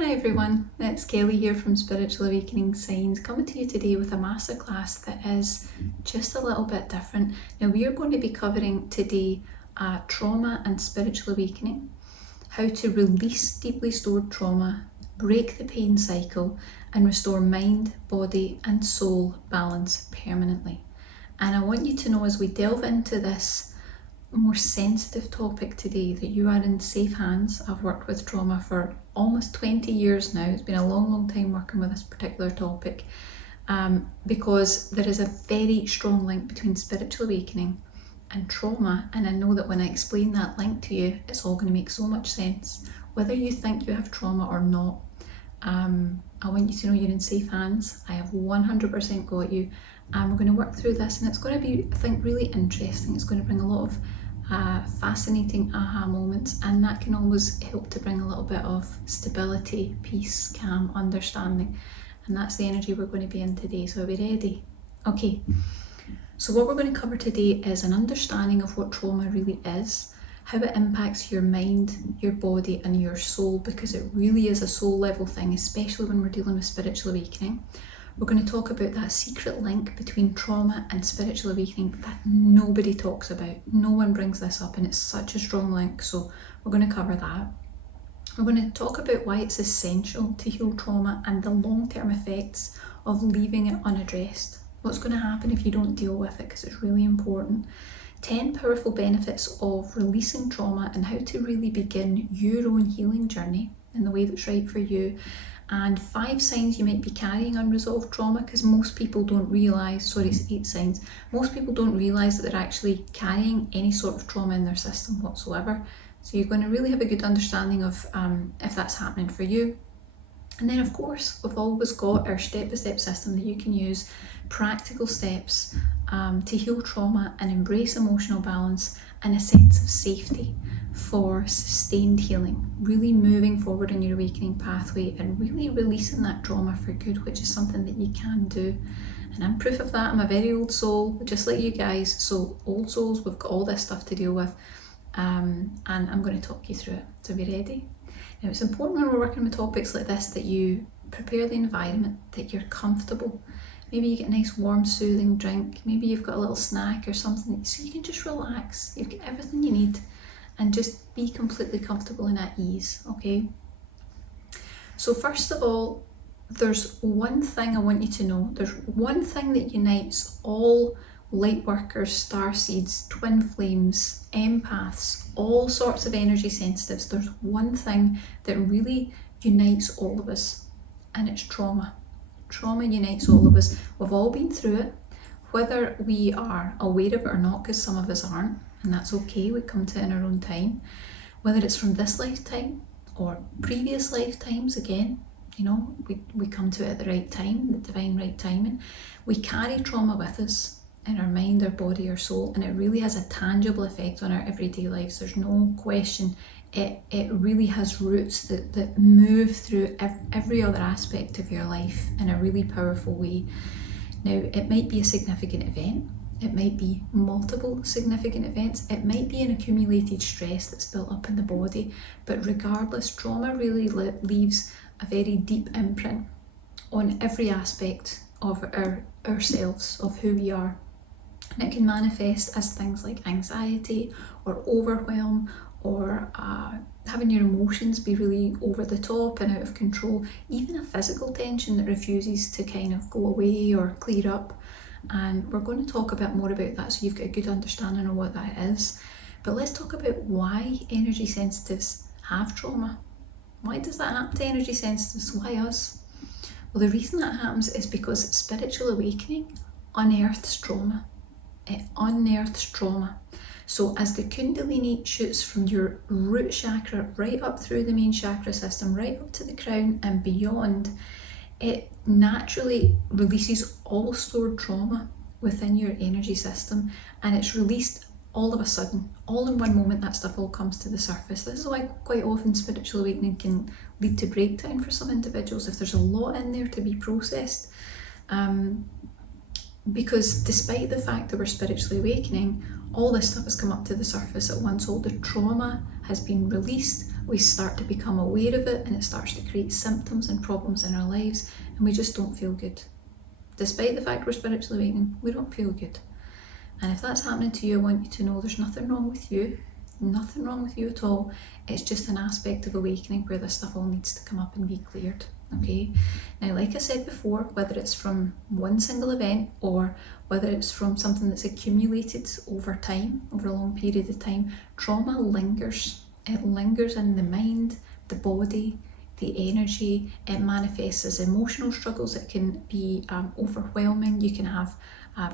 Hi everyone, it's Kelly here from Spiritual Awakening Signs, coming to you today with a masterclass that is just a little bit different. Now we are going to be covering today trauma and spiritual awakening, how to release deeply stored trauma, break the pain cycle and restore mind, body and soul balance permanently. And I want you to know as we delve into this more sensitive topic today that you are in safe hands. I've worked with trauma for almost 20 years now. It's been a long time working with this particular topic because there is a very strong link between spiritual awakening and trauma, and I know that when I explain that link to you, it's all going to make so much sense. Whether you think you have trauma or not, I want you to know you're in safe hands. I have 100% got you, and we're going to work through this, and it's going to be, I think, really interesting. It's going to bring a lot of fascinating aha moments, and that can always help to bring a little bit of stability, peace, calm, understanding, and that's the energy we're going to be in today. So are we ready? Okay, so what we're going to cover today is an understanding of what trauma really is, how it impacts your mind, your body and your soul, because it really is a soul level thing, especially when we're dealing with spiritual awakening. We're going to talk about that secret link between trauma and spiritual awakening that nobody talks about. No one brings this up, and it's such a strong link, so we're going to cover that. We're going to talk about why it's essential to heal trauma and the long-term effects of leaving it unaddressed. What's going to happen if you don't deal with it, because it's really important. 10 powerful benefits of releasing trauma and how to really begin your own healing journey in the way that's right for you. And 5 signs you might be carrying unresolved trauma, because most people don't realise, it's 8 signs, most people don't realise that they're actually carrying any sort of trauma in their system whatsoever. So you're going to really have a good understanding of if that's happening for you. And then of course, we've always got our step-by-step system that you can use, practical steps to heal trauma and embrace emotional balance and a sense of safety for sustained healing, really moving forward in your awakening pathway and really releasing that trauma for good, which is something that you can do. And I'm proof of that. I'm a very old soul, just like you guys. So old souls, we've got all this stuff to deal with, and I'm going to talk you through it. So be ready. Now it's important when we're working with topics like this that you prepare the environment, that you're comfortable. Maybe you get a nice warm soothing drink, maybe you've got a little snack or something so you can just relax. You've got everything you need and just be completely comfortable and at ease, okay? So first of all, there's one thing I want you to know. There's one thing that unites all light workers, starseeds, twin flames, empaths, all sorts of energy sensitives. There's one thing that really unites all of us, and it's trauma. Trauma unites all of us. We've all been through it, whether we are aware of it or not, because some of us aren't, and that's okay. We come to it in our own time, whether it's from this lifetime or previous lifetimes. Again, you know, we come to it at the right time, the divine right timing. We carry trauma with us in our mind, our body, our soul, and it really has a tangible effect on our everyday lives. There's no question. It really has roots that move through every other aspect of your life in a really powerful way. Now, it might be a significant event. It might be multiple significant events. It might be an accumulated stress that's built up in the body. But regardless, trauma really leaves a very deep imprint on every aspect of ourselves, of who we are. And it can manifest as things like anxiety or overwhelm, or having your emotions be really over the top and out of control, even a physical tension that refuses to kind of go away or clear up. And we're going to talk a bit more about that so you've got a good understanding of what that is. But let's talk about why energy sensitives have trauma. Why does that happen to energy sensitives? Why us? Well, the reason that happens is because spiritual awakening unearths trauma. It unearths trauma. So as the Kundalini shoots from your root chakra right up through the main chakra system, right up to the crown and beyond, it naturally releases all stored trauma within your energy system, and it's released all of a sudden, all in one moment. That stuff all comes to the surface. This is why quite often spiritual awakening can lead to breakdown for some individuals if there's a lot in there to be processed. Because despite the fact that we're spiritually awakening, all this stuff has come up to the surface at once. All the trauma has been released, we start to become aware of it, and it starts to create symptoms and problems in our lives, and we just don't feel good. Despite the fact we're spiritually awakening, we don't feel good. And if that's happening to you, I want you to know there's nothing wrong with you. Nothing wrong with you at all. It's just an aspect of awakening where this stuff all needs to come up and be cleared. Okay? Now, like I said before, whether it's from one single event or whether it's from something that's accumulated over time, over a long period of time, trauma lingers. It lingers in the mind, the body, the energy. It manifests as emotional struggles. It can be overwhelming. You can have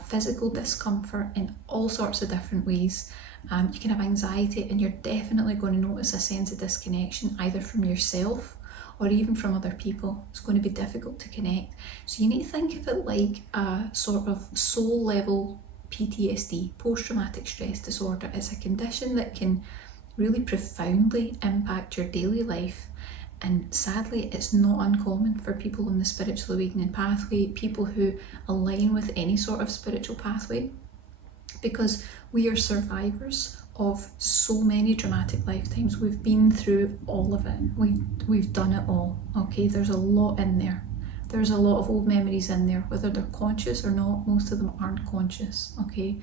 physical discomfort in all sorts of different ways. You can have anxiety, and you're definitely going to notice a sense of disconnection either from yourself or even from other people. It's going to be difficult to connect. So you need to think of it like a sort of soul level PTSD, post-traumatic stress disorder. It's a condition that can really profoundly impact your daily life. And sadly, it's not uncommon for people on the spiritual awakening pathway, people who align with any sort of spiritual pathway, because we are survivors of so many dramatic lifetimes. We've been through all of it. We've done it all. Okay, there's a lot in there. There's a lot of old memories in there, whether they're conscious or not. Most of them aren't conscious. Okay,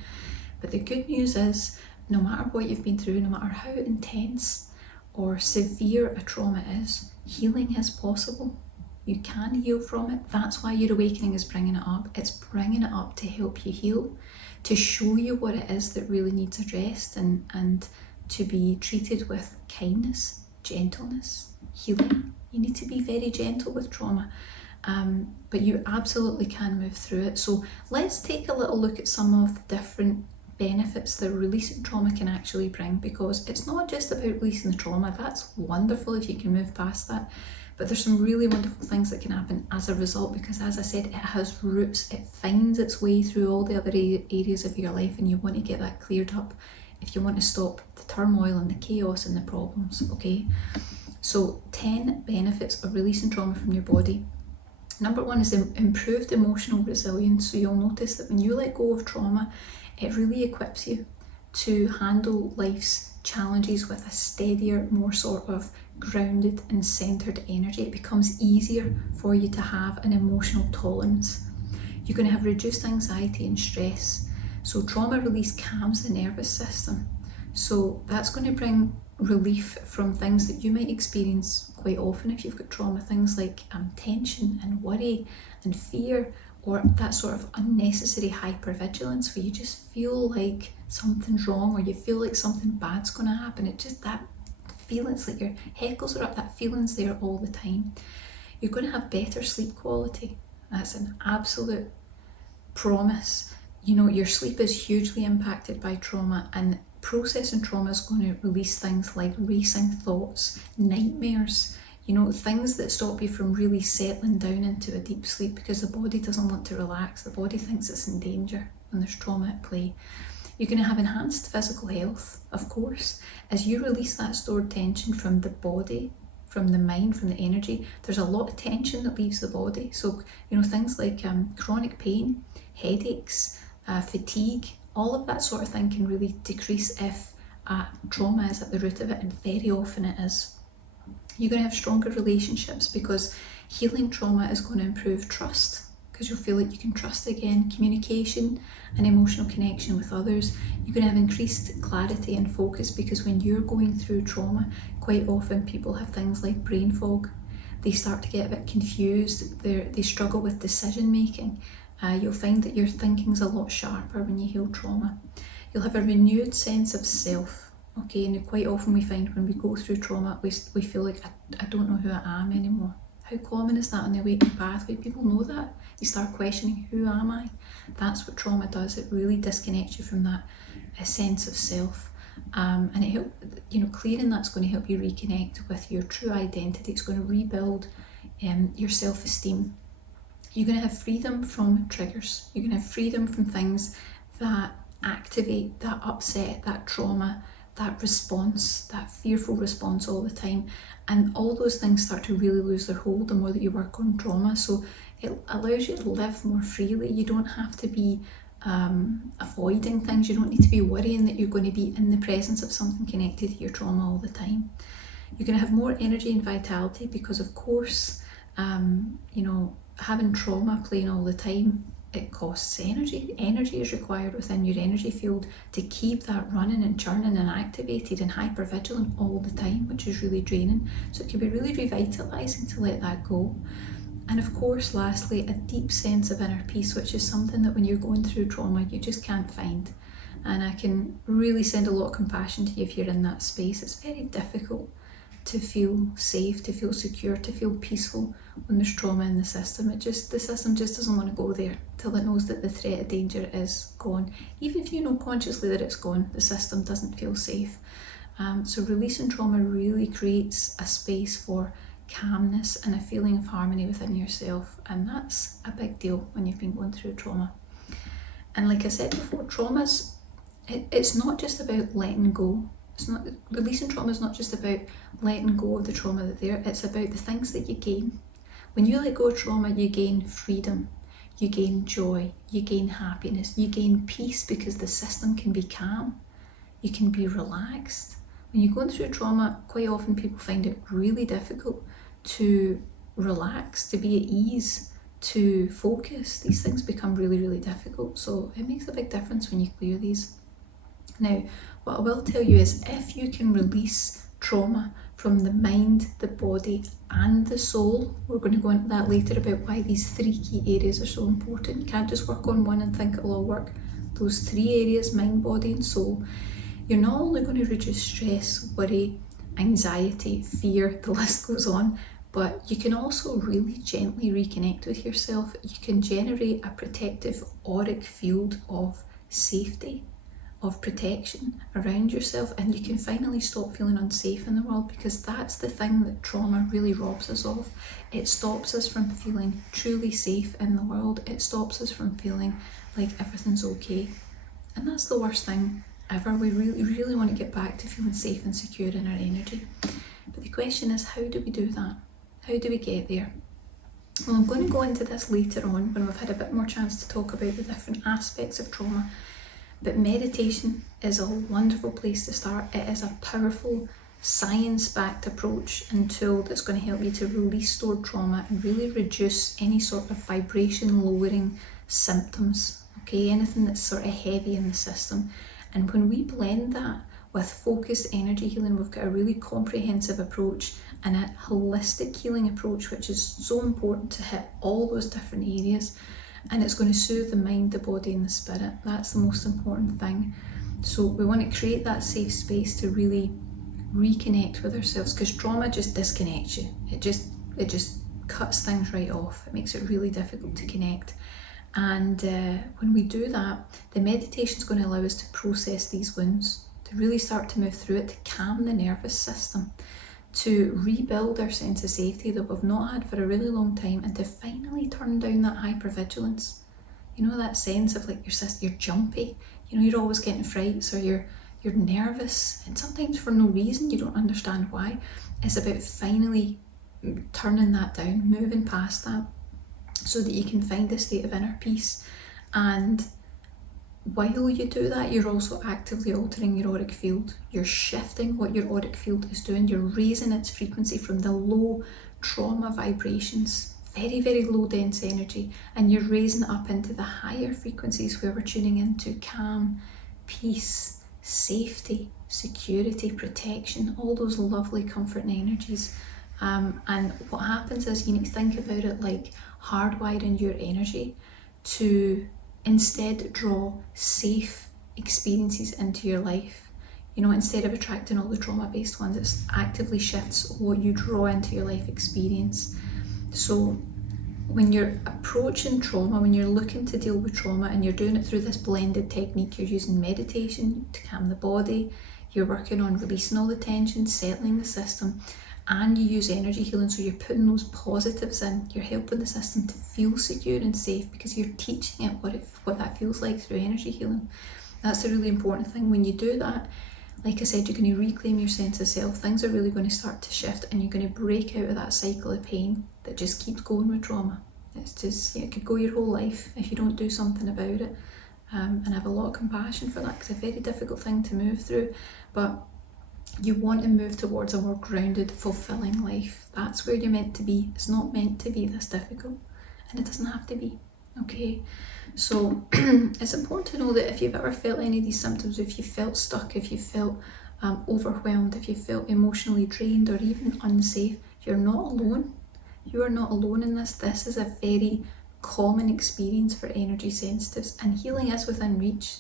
but the good news is, no matter what you've been through, no matter how intense or severe a trauma is, healing is possible. You can heal from it. That's why your awakening is bringing it up. It's bringing it up to help you heal, to show you what it is that really needs addressed, and to be treated with kindness, gentleness, healing. You need to be very gentle with trauma, but you absolutely can move through it. So let's take a little look at some of the different benefits that releasing trauma can actually bring, because it's not just about releasing the trauma. That's wonderful if you can move past that, but there's some really wonderful things that can happen as a result, because as I said, it has roots. It finds its way through all the other areas of your life, and you want to get that cleared up if you want to stop the turmoil and the chaos and the problems. Okay, so 10 benefits of releasing trauma from your body. Number one is improved emotional resilience. So you'll notice that when you let go of trauma, it really equips you to handle life's challenges with a steadier, more sort of grounded and centered energy. It becomes easier for you to have an emotional tolerance. You're going to have reduced anxiety and stress. So trauma release calms the nervous system. So that's going to bring relief from things that you might experience quite often if you've got trauma, things like tension and worry and fear, or that sort of unnecessary hypervigilance where you just feel like something's wrong, or you feel like something bad's going to happen. It just, that feeling's like your hackles are up, that feeling's there all the time. You're going to have better sleep quality. That's an absolute promise. You know, your sleep is hugely impacted by trauma, and processing trauma is going to release things like racing thoughts, nightmares, you know, things that stop you from really settling down into a deep sleep, because the body doesn't want to relax. The body thinks it's in danger when there's trauma at play. You're going to have enhanced physical health, of course. As you release that stored tension from the body, from the mind, from the energy, there's a lot of tension that leaves the body. So, you know, things like chronic pain, headaches, fatigue, all of that sort of thing can really decrease if trauma is at the root of it, and very often it is. You're going to have stronger relationships, because healing trauma is going to improve trust, because you'll feel like you can trust again, communication and emotional connection with others. You're going to have increased clarity and focus, because when you're going through trauma, quite often people have things like brain fog. They start to get a bit confused. They struggle with decision making. You'll find that your thinking's a lot sharper when you heal trauma. You'll have a renewed sense of self. Okay, and quite often we find when we go through trauma, we feel like, I don't know who I am anymore. How common is that on the awakening pathway? People know that. You start questioning, who am I? That's what trauma does. It really disconnects you from that sense of self. And it help, you know, clearing that's going to help you reconnect with your true identity. It's going to rebuild your self-esteem. You're going to have freedom from triggers. You're going to have freedom from things that activate that upset, that trauma, that response, that fearful response all the time. And all those things start to really lose their hold the more that you work on trauma. So it allows you to live more freely. You don't have to be avoiding things. You don't need to be worrying that you're going to be in the presence of something connected to your trauma all the time. You're going to have more energy and vitality because, of course, having trauma playing all the time, it costs energy. Energy is required within your energy field to keep that running and churning and activated and hypervigilant all the time, which is really draining. So it can be really revitalizing to let that go. And of course, lastly, a deep sense of inner peace, which is something that when you're going through trauma, you just can't find. And I can really send a lot of compassion to you if you're in that space. It's very difficult to feel safe, to feel secure, to feel peaceful when there's trauma in the system. The system just doesn't want to go there till it knows that the threat of danger is gone. Even if you know consciously that it's gone, the system doesn't feel safe. So releasing trauma really creates a space for calmness and a feeling of harmony within yourself, and that's a big deal when you've been going through trauma. And like I said before, it's not just about letting go. Releasing trauma is not just about letting go of the trauma that's there, it's about the things that you gain. When you let go of trauma, you gain freedom, you gain joy, you gain happiness, you gain peace because the system can be calm, you can be relaxed. When you're going through trauma, quite often people find it really difficult to relax, to be at ease, to focus. These things become really, really difficult. So it makes a big difference when you clear these. Now, what I will tell you is if you can release trauma from the mind, the body and the soul, we're going to go into that later about why these 3 key areas are so important. You can't just work on one and think it'll all work. Those 3 areas, mind, body and soul, you're not only going to reduce stress, worry, anxiety, fear, the list goes on, but you can also really gently reconnect with yourself. You can generate a protective auric field of safety, of protection around yourself, and you can finally stop feeling unsafe in the world, because that's the thing that trauma really robs us of. It stops us from feeling truly safe in the world. It stops us from feeling like everything's okay. And that's the worst thing ever. We really want to get back to feeling safe and secure in our energy. But the question is, how do we do that? How do we get there? Well, I'm going to go into this later on when we've had a bit more chance to talk about the different aspects of trauma. But meditation is a wonderful place to start. It is a powerful, science-backed approach and tool that's going to help you to release stored trauma and really reduce any sort of vibration-lowering symptoms, okay? Anything that's sort of heavy in the system. And when we blend that with focused energy healing, we've got a really comprehensive approach and a holistic healing approach, which is so important to hit all those different areas. And it's going to soothe the mind, the body and the spirit. That's the most important thing. So we want to create that safe space to really reconnect with ourselves, because trauma just disconnects you. It just cuts things right off. It makes it really difficult to connect. And when we do that, the meditation is going to allow us to process these wounds, to really start to move through it, to calm the nervous system, to rebuild our sense of safety that we've not had for a really long time, and to finally turn down that hypervigilance. You know, that sense of like you're jumpy, you know, you're always getting frights, or you're nervous, and sometimes for no reason, you don't understand why. It's about finally turning that down, moving past that, so that you can find a state of inner peace. And while you do that, you're also actively altering your auric field. You're shifting what your auric field is doing. You're raising its frequency from the low trauma vibrations, very, very low dense energy, and you're raising it up into the higher frequencies where we're tuning into calm, peace, safety, security, protection, all those lovely comforting energies. And what happens is you need to think about it like hardwiring your energy to instead draw safe experiences into your life. You know, instead of attracting all the trauma-based ones, it actively shifts what you draw into your life experience. So when you're approaching trauma, when you're looking to deal with trauma and you're doing it through this blended technique, you're using meditation to calm the body, you're working on releasing all the tension, settling the system, and you use energy healing, so you're putting those positives in, you're helping the system to feel secure and safe because you're teaching it what that feels like through energy healing. That's a really important thing. When you do that, like I said, you're going to reclaim your sense of self. Things are really going to start to shift, and you're going to break out of that cycle of pain that just keeps going with trauma. It's just, it could go your whole life if you don't do something about it. And I have a lot of compassion for that, because it's a very difficult thing to move through. But You want to move towards a more grounded, fulfilling life. That's where you're meant to be. It's not meant to be this difficult, and it doesn't have to be, okay? So it's important to know that if you've ever felt any of these symptoms, if you felt stuck, if you felt overwhelmed, if you felt emotionally drained or even unsafe, you're not alone. You are not alone in this. This is a very common experience for energy sensitives, and healing is within reach.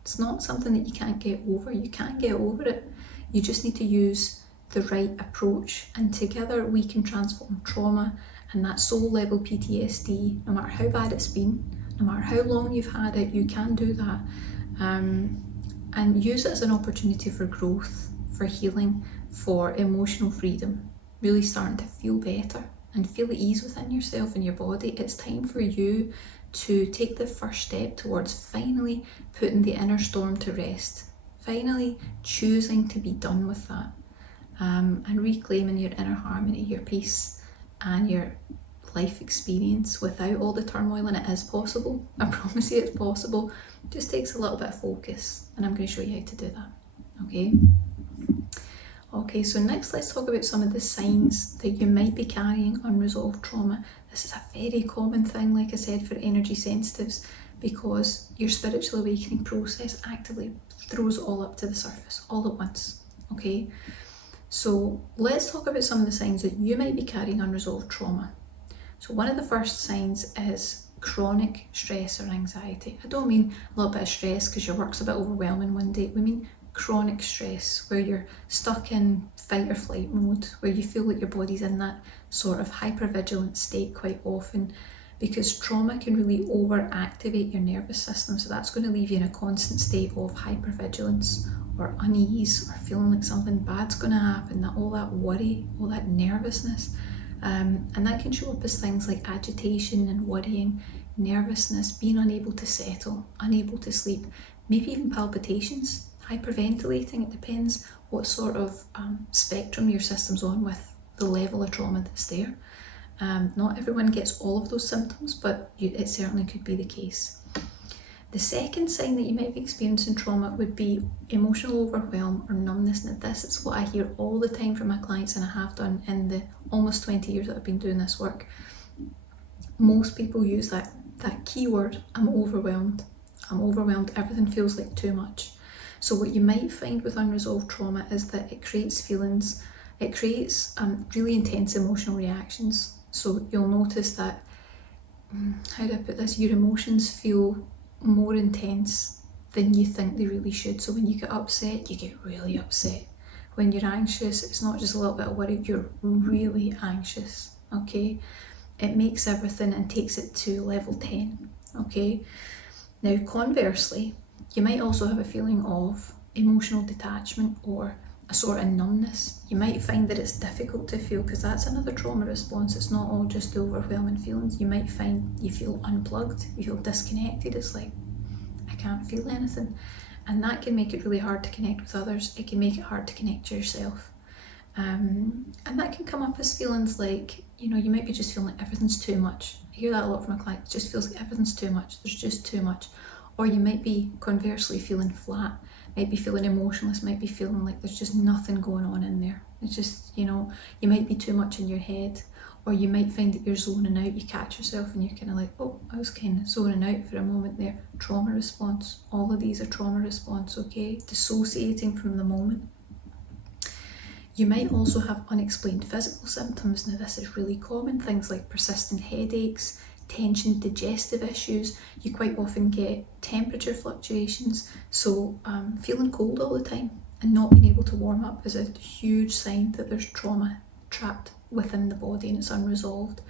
It's not something that you can't get over. You can't get over it. You just need to use the right approach, and together we can transform trauma and that soul level PTSD. No matter how bad it's been, no matter how long you've had it, you can do that, and use it as an opportunity for growth, for healing, for emotional freedom, really starting to feel better and feel at ease within yourself and your body. It's time for you to take the first step towards finally putting the inner storm to rest, finally choosing to be done with that, and reclaiming your inner harmony, your peace, and your life experience without all the turmoil. And it is possible. I promise you it's possible. It just takes a little bit of focus, and I'm going to show you how to do that. Okay, so next let's talk about some of the signs that you might be carrying unresolved trauma. This is a very common thing, like I said, for energy sensitives, because your spiritual awakening process actively throws all up to the surface all at once. Okay, so let's talk about some of the signs that you might be carrying unresolved trauma. So one of the first signs is chronic stress or anxiety. I don't mean a little bit of stress because your work's a bit overwhelming one day. We mean chronic stress, where you're stuck in fight or flight mode, where you feel like your body's in that sort of hypervigilant state quite often, because trauma can really overactivate your nervous system. So that's going to leave you in a constant state of hypervigilance or unease, or feeling like something bad's going to happen, that all that worry, all that nervousness. And that can show up as things like agitation and worrying, nervousness, being unable to settle, unable to sleep, maybe even palpitations, hyperventilating. It depends what sort of spectrum your system's on with the level of trauma that's there. Not everyone gets all of those symptoms, but it certainly could be the case. The second sign that you might be experiencing trauma would be emotional overwhelm or numbness. Now this is what I hear all the time from my clients, and I have done in the almost 20 years that I've been doing this work. Most people use that keyword, I'm overwhelmed, everything feels like too much. So what you might find with unresolved trauma is that it creates feelings, it creates really intense emotional reactions. So you'll notice that, how do I put this, your emotions feel more intense than you think they really should. So when you get upset, you get really upset. When you're anxious, it's not just a little bit of worry, you're really anxious, okay? It makes everything and takes it to level 10, okay? Now conversely, you might also have a feeling of emotional detachment or a sort of numbness. You might find that it's difficult to feel, because that's another trauma response. It's not all just the overwhelming feelings. You might find you feel unplugged, you feel disconnected. It's like, I can't feel anything. And that can make it really hard to connect with others. It can make it hard to connect to yourself. And that can come up as feelings like, you might be just feeling like everything's too much. I hear that a lot from my clients. It just feels like everything's too much. There's just too much. Or you might be conversely feeling flat, might be feeling emotionless, might be feeling like there's just nothing going on in there. It's just, you might be too much in your head, or you might find that you're zoning out. You catch yourself and you're kind of like, oh, I was kind of zoning out for a moment there. Trauma response. All of these are trauma response, okay? Dissociating from the moment. You might also have unexplained physical symptoms. Now this is really common. Things like persistent headaches, tension, digestive issues. You quite often get temperature fluctuations. So feeling cold all the time and not being able to warm up is a huge sign that there's trauma trapped within the body and it's unresolved.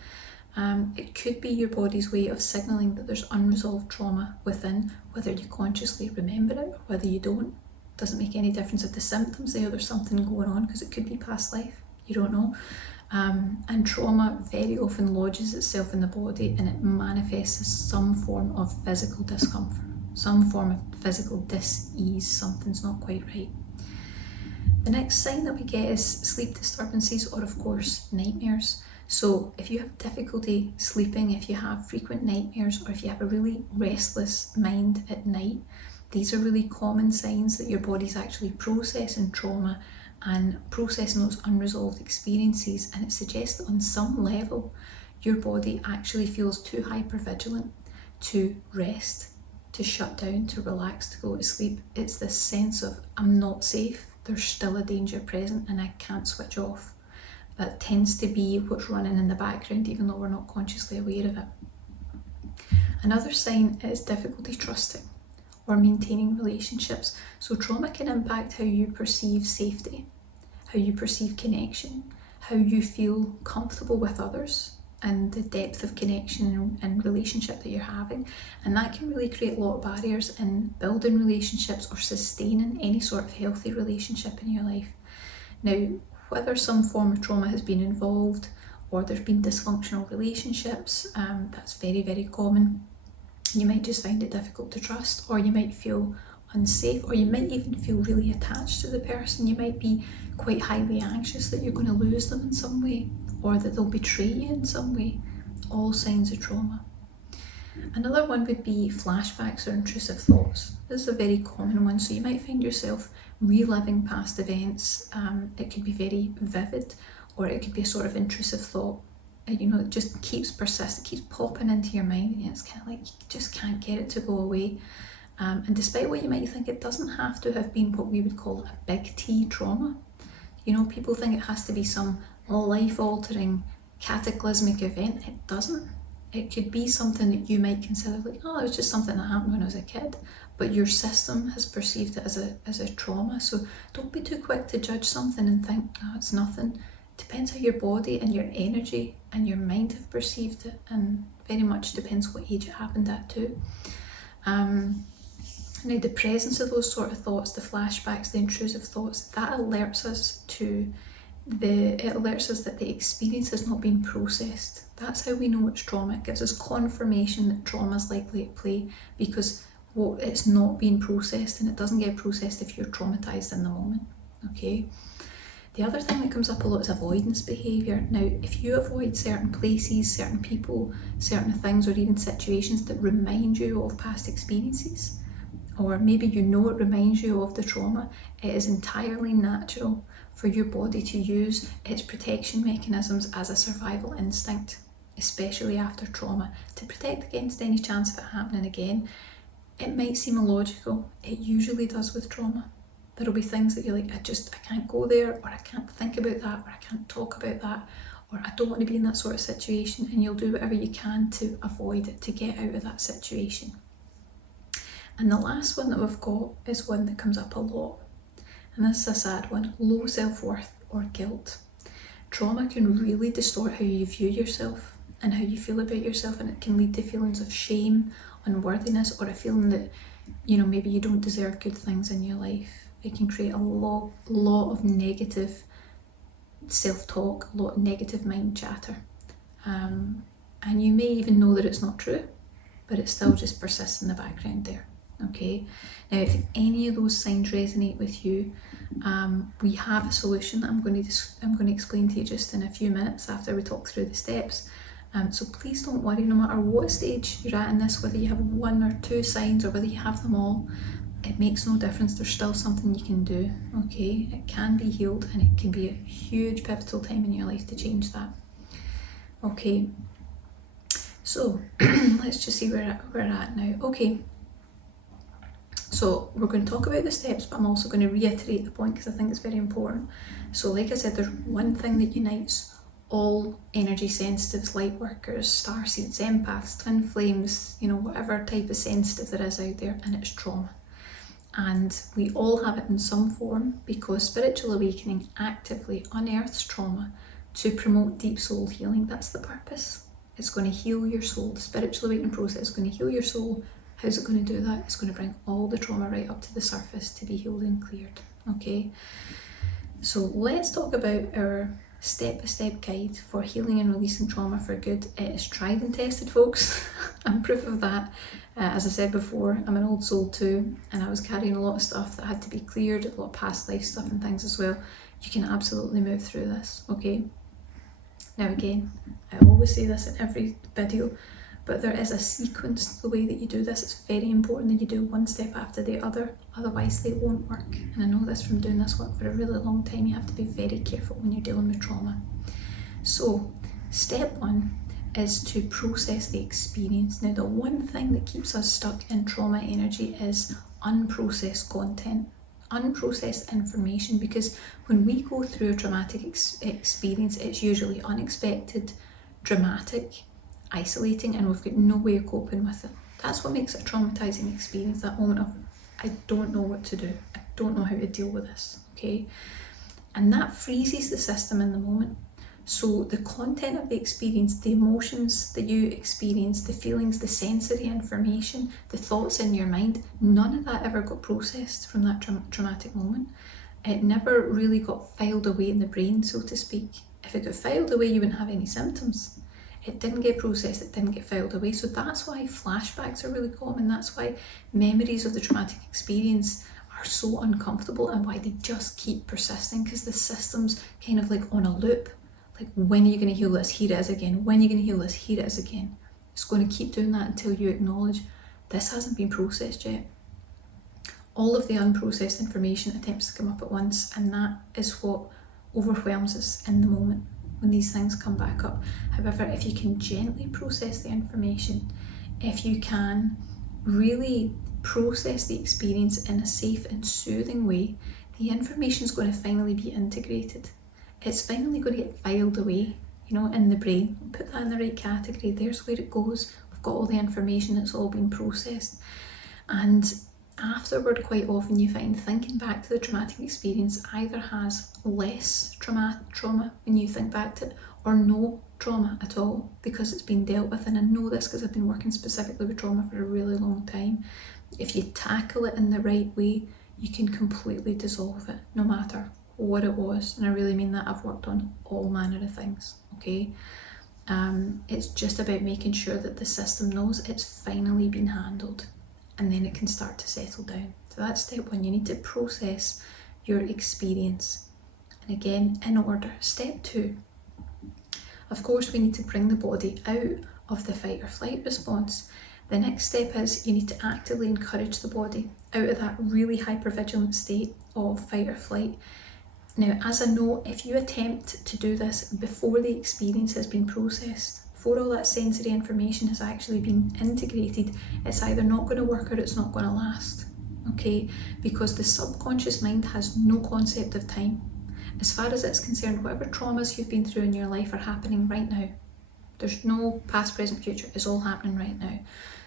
It could be your body's way of signaling that there's unresolved trauma within, whether you consciously remember it or whether you don't. Doesn't make any difference if the symptoms there's something going on, because it could be past life, you don't know. And trauma very often lodges itself in the body and it manifests as some form of physical discomfort, some form of physical dis-ease. Something's not quite right. The next sign that we get is sleep disturbances, or of course nightmares. So if you have difficulty sleeping, if you have frequent nightmares, or if you have a really restless mind at night, these are really common signs that your body's actually processing trauma and processing those unresolved experiences, and it suggests that on some level your body actually feels too hypervigilant to rest, to shut down, to relax, to go to sleep. It's this sense of, I'm not safe, there's still a danger present and I can't switch off. That tends to be what's running in the background, even though we're not consciously aware of it. Another sign is difficulty trusting or maintaining relationships. So trauma can impact how you perceive safety, how you perceive connection, how you feel comfortable with others, and the depth of connection and relationship that you're having. And that can really create a lot of barriers in building relationships or sustaining any sort of healthy relationship in your life. Now, whether some form of trauma has been involved or there's been dysfunctional relationships, that's very, very common. You might just find it difficult to trust, or you might feel unsafe, or you might even feel really attached to the person. You might be quite highly anxious that you're going to lose them in some way, or that they'll betray you in some way. All signs of trauma. Another one would be flashbacks or intrusive thoughts. This is a very common one. So you might find yourself reliving past events. It could be very vivid, or it could be a sort of intrusive thought. It just keeps persisting, keeps popping into your mind, and it's kind of like you just can't get it to go away. And despite what you might think, it doesn't have to have been what we would call a big T trauma. People think it has to be some life-altering, cataclysmic event. It doesn't. It could be something that you might consider like, oh, it was just something that happened when I was a kid, but your system has perceived it as a trauma. So don't be too quick to judge something and think, oh, it's nothing. It depends how your body and your energy and your mind have perceived it, and very much depends what age it happened at too. Now, the presence of those sort of thoughts, the flashbacks, the intrusive thoughts, that alerts us that the experience has not been processed. That's how we know it's trauma. It gives us confirmation that trauma is likely at play, because it's not being processed, and it doesn't get processed if you're traumatized in the moment. Okay. The other thing that comes up a lot is avoidance behaviour. Now, if you avoid certain places, certain people, certain things, or even situations that remind you of past experiences, or maybe it reminds you of the trauma, it is entirely natural for your body to use its protection mechanisms as a survival instinct, especially after trauma, to protect against any chance of it happening again. It might seem illogical. It usually does with trauma. There'll be things that you're like, I can't go there, or I can't think about that, or I can't talk about that, or I don't want to be in that sort of situation, and you'll do whatever you can to avoid it, to get out of that situation. And the last one that we've got is one that comes up a lot, and this is a sad one: low self-worth or guilt. Trauma can really distort how you view yourself and how you feel about yourself, and it can lead to feelings of shame, unworthiness, or a feeling that maybe you don't deserve good things in your life. It can create a lot of negative self-talk, a lot of negative mind chatter, and you may even know that it's not true, but it still just persists in the background there. Okay, now if any of those signs resonate with you, we have a solution that I'm going to explain to you just in a few minutes after we talk through the steps. So please don't worry, no matter what stage you're at in this, whether you have one or two signs or whether you have them all, it makes no difference. There's still something you can do. Okay, it can be healed, and it can be a huge pivotal time in your life to change that. Okay, so let's just see where we're at now. Okay. So we're going to talk about the steps, but I'm also going to reiterate the point because I think it's very important. So like I said, there's one thing that unites all energy sensitives, light workers, starseeds, empaths, twin flames, whatever type of sensitive there is out there, and it's trauma. And we all have it in some form, because spiritual awakening actively unearths trauma to promote deep soul healing. That's the purpose. It's going to heal your soul. The spiritual awakening process is going to heal your soul. How's it going to do that? It's going to bring all the trauma right up to the surface to be healed and cleared. Okay, so let's talk about our step-by-step guide for healing and releasing trauma for good. It is tried and tested, folks. I'm proof of that. As I said before, I'm an old soul too, and I was carrying a lot of stuff that had to be cleared, a lot of past life stuff and things as well. You can absolutely move through this. Okay, now again, I always say this in every video, but there is a sequence to the way that you do this. It's very important that you do one step after the other, otherwise they won't work. And I know this from doing this work for a really long time. You have to be very careful when you're dealing with trauma. So step one is to process the experience. Now, the one thing that keeps us stuck in trauma energy is unprocessed content, unprocessed information, because when we go through a traumatic experience, it's usually unexpected, dramatic, isolating, and we've got no way of coping with it. That's what makes it a traumatizing experience, that moment of, I don't know what to do, I don't know how to deal with this, okay? And that freezes the system in the moment. So the content of the experience, the emotions that you experience, the feelings, the sensory information, the thoughts in your mind, none of that ever got processed from that traumatic moment. It never really got filed away in the brain, so to speak. If it got filed away, you wouldn't have any symptoms. It didn't get processed, it didn't get filed away. So that's why flashbacks are really common. That's why memories of the traumatic experience are so uncomfortable, and why they just keep persisting, because the system's kind of like on a loop. Like, when are you going to heal this? Here it is again. When are you going to heal this? Here it is again. It's going to keep doing that until you acknowledge this hasn't been processed yet. All of the unprocessed information attempts to come up at once, and that is what overwhelms us in the moment when these things come back up. However, if you can gently process the information, if you can really process the experience in a safe and soothing way, the information is going to finally be integrated. It's finally going to get filed away, in the brain. Put that in the right category. There's where it goes. We've got all the information, it's all been processed. And afterward, quite often you find thinking back to the traumatic experience either has less trauma when you think back to it, or no trauma at all, because it's been dealt with. And I know this because I've been working specifically with trauma for a really long time. If you tackle it in the right way, you can completely dissolve it, no matter what it was. And I really mean that. I've worked on all manner of things, okay? It's just about making sure that the system knows it's finally been handled, and then it can start to settle down. So that's step one. You need to process your experience. And again, in order. Step two, of course, we need to bring the body out of the fight or flight response. The next step is you need to actively encourage the body out of that really hypervigilant state of fight or flight. Now, as a note, if you attempt to do this before the experience has been processed, before all that sensory information has actually been integrated, it's either not going to work or it's not going to last, okay? Because the subconscious mind has no concept of time. As far as it's concerned, whatever traumas you've been through in your life are happening right now. There's no past, present, future. It's all happening right now.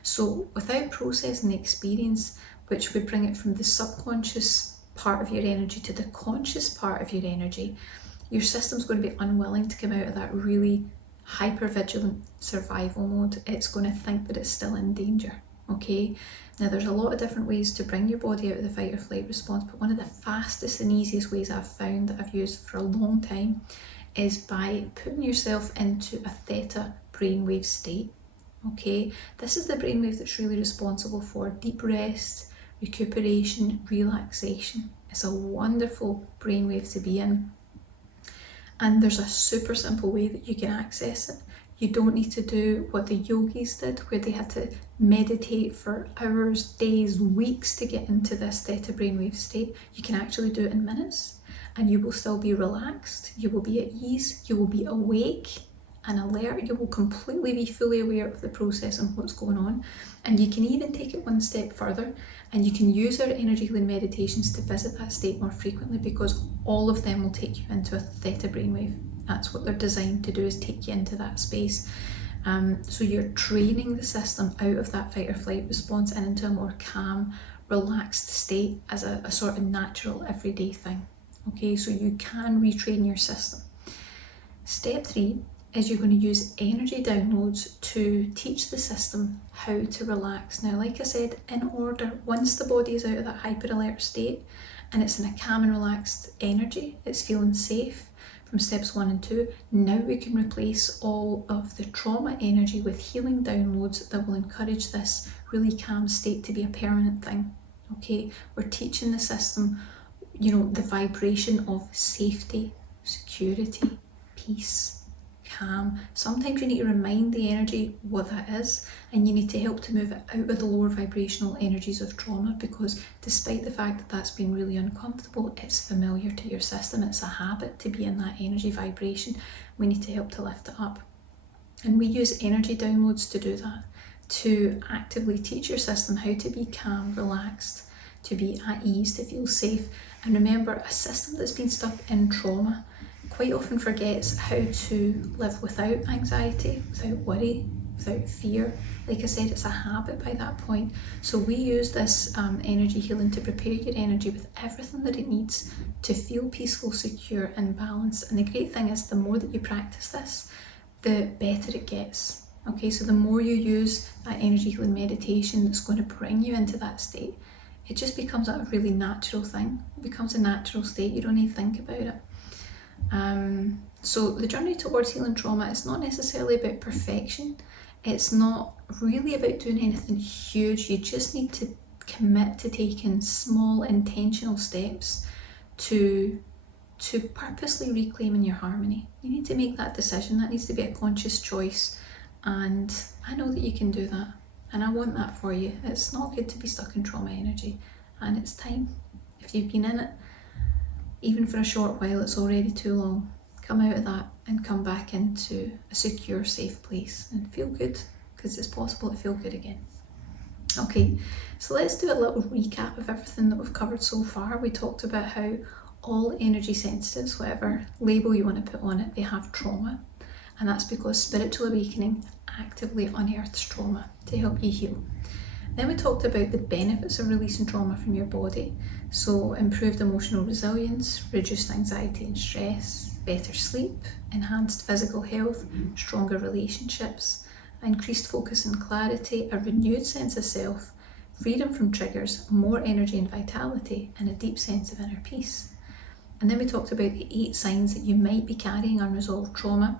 So without processing the experience, which would bring it from the subconscious part of your energy to the conscious part of your energy, your system's going to be unwilling to come out of that really hyper-vigilant survival mode. It's going to think that it's still in danger, okay? Now, there's a lot of different ways to bring your body out of the fight or flight response, but one of the fastest and easiest ways I've found that I've used for a long time is by putting yourself into a theta brainwave state, okay? This is the brainwave that's really responsible for deep rest, recuperation, relaxation. It's a wonderful brainwave to be in. And there's a super simple way that you can access it. You don't need to do what the yogis did, where they had to meditate for hours, days, weeks to get into this theta brainwave state. You can actually do it in minutes, and you will still be relaxed, you will be at ease, you will be awake and alert, you will completely be fully aware of the process and what's going on. And you can even take it one step further, and you can use our energy healing meditations to visit that state more frequently, because all of them will take you into a theta brainwave. That's what they're designed to do, is take you into that space. So you're training the system out of that fight or flight response and into a more calm, relaxed state as a sort of natural everyday thing. Okay, so you can retrain your system. Step 3 is you're going to use energy downloads to teach the system how to relax. Now, like I said, in order, once the body is out of that hyper alert state and it's in a calm and relaxed energy, it's feeling safe from steps 1 and 2, now we can replace all of the trauma energy with healing downloads that will encourage this really calm state to be a permanent thing. Okay, we're teaching the system, the vibration of safety, security, peace, calm. Sometimes you need to remind the energy what that is, and you need to help to move it out of the lower vibrational energies of trauma, because despite the fact that that's been really uncomfortable, it's familiar to your system. It's a habit to be in that energy vibration. We need to help to lift it up. And we use energy downloads to do that, to actively teach your system how to be calm, relaxed, to be at ease, to feel safe. And remember, a system that's been stuck in trauma quite often forgets how to live without anxiety, without worry, without fear. Like I said, it's a habit by that point. So we use this energy healing to prepare your energy with everything that it needs to feel peaceful, secure and balanced. And the great thing is, the more that you practice this, the better it gets. Okay, so the more you use that energy healing meditation that's going to bring you into that state, it just becomes a really natural thing. It becomes a natural state. You don't need to think about it. So the journey towards healing trauma is not necessarily about perfection. It's not really about doing anything huge. You just need to commit to taking small intentional steps to purposely reclaiming your harmony. You need to make that decision. That needs to be a conscious choice. And I know that you can do that. And I want that for you. It's not good to be stuck in trauma energy. And it's time. If you've been in it, even for a short while, it's already too long. Come out of that and come back into a secure, safe place and feel good, because it's possible to feel good again. Okay, so let's do a little recap of everything that we've covered so far. We talked about how all energy sensitives, whatever label you want to put on it, they have trauma. And that's because spiritual awakening actively unearths trauma to help you heal. Then we talked about the benefits of releasing trauma from your body. So improved emotional resilience, reduced anxiety and stress, better sleep, enhanced physical health, stronger relationships, increased focus and clarity, a renewed sense of self, freedom from triggers, more energy and vitality, and a deep sense of inner peace. And then we talked about the 8 signs that you might be carrying unresolved trauma.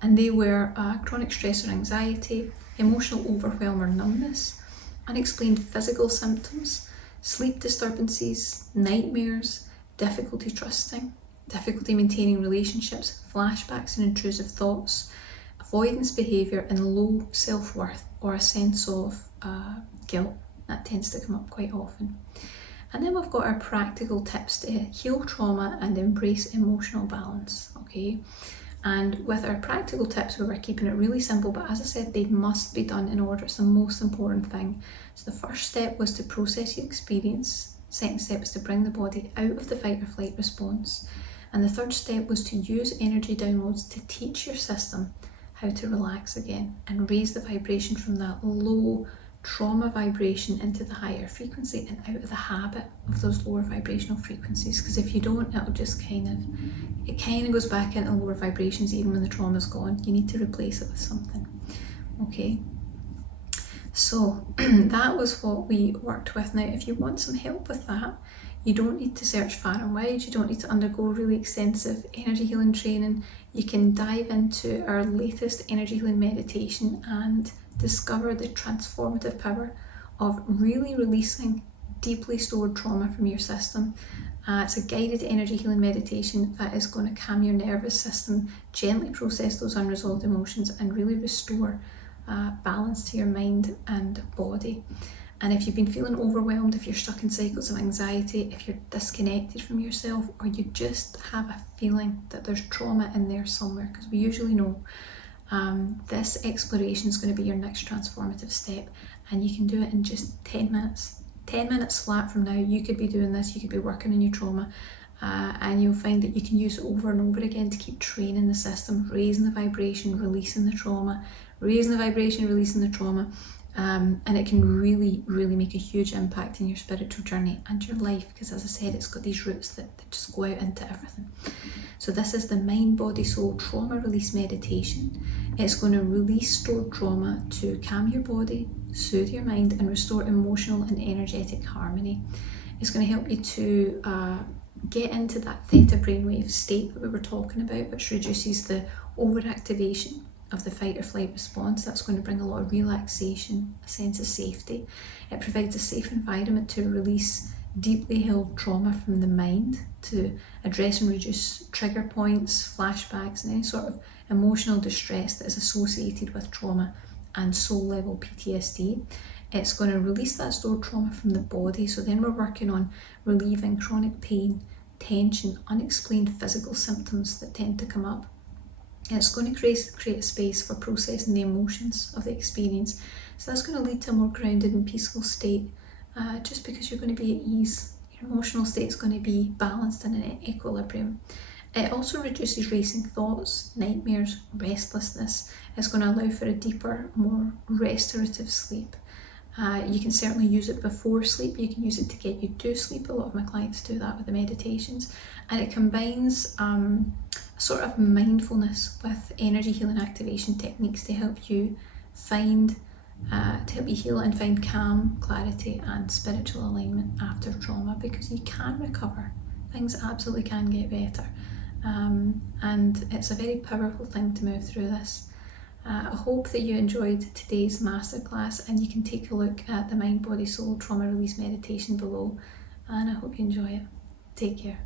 And they were chronic stress or anxiety, emotional overwhelm or numbness, unexplained physical symptoms, sleep disturbances, nightmares, difficulty trusting, difficulty maintaining relationships, flashbacks and intrusive thoughts, avoidance behaviour, and low self-worth or a sense of guilt. That tends to come up quite often. And then we've got our practical tips to heal trauma and embrace emotional balance, okay? And with our practical tips, we were keeping it really simple, but as I said, they must be done in order. It's the most important thing. So the first step was to process your experience. Second step was to bring the body out of the fight or flight response. And the third step was to use energy downloads to teach your system how to relax again and raise the vibration from that low trauma vibration into the higher frequency and out of the habit of those lower vibrational frequencies. Because if you don't, it'll just kind of goes back into lower vibrations even when the trauma's gone. You need to replace it with something. Okay, so that was what we worked with. Now, if you want some help with that, you don't need to search far and wide. You don't need to undergo really extensive energy healing training. You can dive into our latest energy healing meditation and discover the transformative power of really releasing deeply stored trauma from your system. It's a guided energy healing meditation that is going to calm your nervous system, gently process those unresolved emotions, and really restore balance to your mind and body. And if you've been feeling overwhelmed, if you're stuck in cycles of anxiety, if you're disconnected from yourself, or you just have a feeling that there's trauma in there somewhere, because we usually know, this exploration is going to be your next transformative step, and you can do it in just 10 minutes. 10 minutes flat from now, you could be doing this, you could be working on your trauma, and you'll find that you can use it over and over again to keep training the system, raising the vibration, releasing the trauma, raising the vibration, releasing the trauma. And it can really, really make a huge impact in your spiritual journey and your life, because as I said, it's got these roots that just go out into everything. So this is the Mind, Body, Soul Trauma Release Meditation. It's going to release stored trauma to calm your body, soothe your mind, and restore emotional and energetic harmony. It's going to help you to get into that theta brainwave state that we were talking about, which reduces the overactivation of the fight or flight response. That's going to bring a lot of relaxation, a sense of safety. It provides a safe environment to release deeply held trauma from the mind to address and reduce trigger points, flashbacks, and any sort of emotional distress that is associated with trauma and soul level PTSD. It's going to release that stored trauma from the body. So then we're working on relieving chronic pain, tension, unexplained physical symptoms that tend to come up. And it's going to create a space for processing the emotions of the experience. So that's going to lead to a more grounded and peaceful state, just because you're going to be at ease. Your emotional state is going to be balanced and in equilibrium. It also reduces racing thoughts, nightmares, restlessness. It's going to allow for a deeper, more restorative sleep. You can certainly use it before sleep. You can use it to get you to sleep. A lot of my clients do that with the meditations. And it combines a sort of mindfulness with energy healing activation techniques to help you heal and find calm, clarity, and spiritual alignment after trauma, because you can recover. Things absolutely can get better. And it's a very powerful thing to move through this. I hope that you enjoyed today's masterclass, and you can take a look at the Mind, Body, Soul Trauma Release Meditation below, and I hope you enjoy it. Take care.